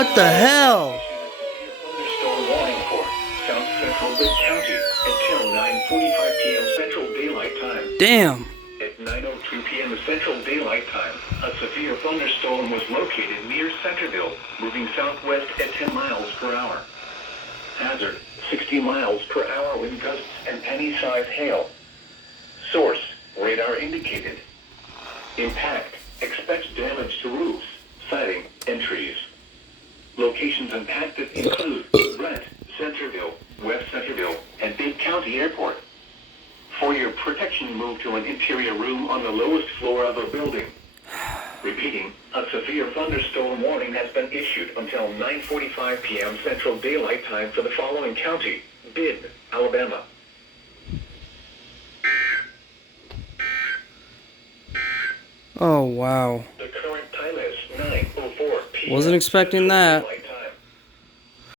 What the hell? Thunderstorm warning for South Central Bibb County until 9:45 p.m. Central Daylight Time. Damn. At 9:02 p.m. Central Daylight Time, a severe thunderstorm was located near Centerville, moving southwest at 10 miles per hour. Hazard, 60 miles per hour wind gusts and penny-sized hail. Source, radar indicated. Impact, expect damage to roofs, siding, and trees. Locations impacted include Brent, Centerville, West Centerville, and Bibb County Airport. For your protection, move to an interior room on the lowest floor of a building. Repeating, a severe thunderstorm warning has been issued until 9:45 p.m. Central Daylight Time for the following county: Bibb, Alabama. Oh, wow. The current time is 9:04 p.m. Wasn't expecting that.